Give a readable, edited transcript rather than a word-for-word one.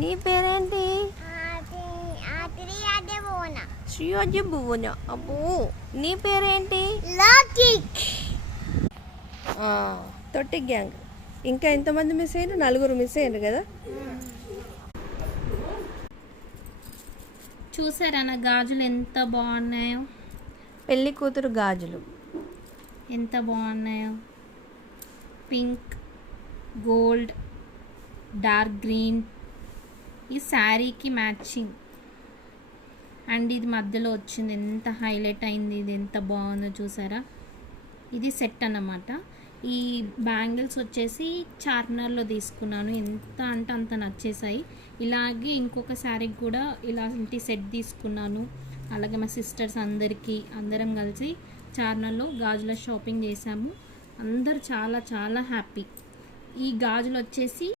నీ పేరేంటి? శ్రీయాజీ భువన. అబ్బో, నీ పేరేంటి? తొట్టి గ్యాంగ్. ఇంకా ఎంతమంది మిస్ అయ్యారు? 4 మిస్ అయ్యారు కదా. చూసారా నా గాజులు ఎంత బాగున్నాయో? పెళ్లి కూతురు గాజులు ఎంత బాగున్నాయో. పింక్, గోల్డ్, డార్క్ గ్రీన్ ఈ శారీకి మ్యాచింగ్. అండ్ ఇది మధ్యలో వచ్చింది, ఎంత హైలైట్ అయింది. ఇది ఎంత బాగుందో చూసారా. ఇది సెట్ అన్నమాట. ఈ బ్యాంగిల్స్ వచ్చేసి చార్మినార్లో తీసుకున్నాను. ఎంత అంటే అంత నచ్చేసాయి. ఇలాగే ఇంకొక శారీకి కూడా ఇలాంటి సెట్ తీసుకున్నాను. అలాగే మా సిస్టర్స్ అందరం కలిసి చార్మినార్లో గాజుల షాపింగ్ చేసాము. అందరూ చాలా చాలా హ్యాపీ. ఈ గాజులు వచ్చేసి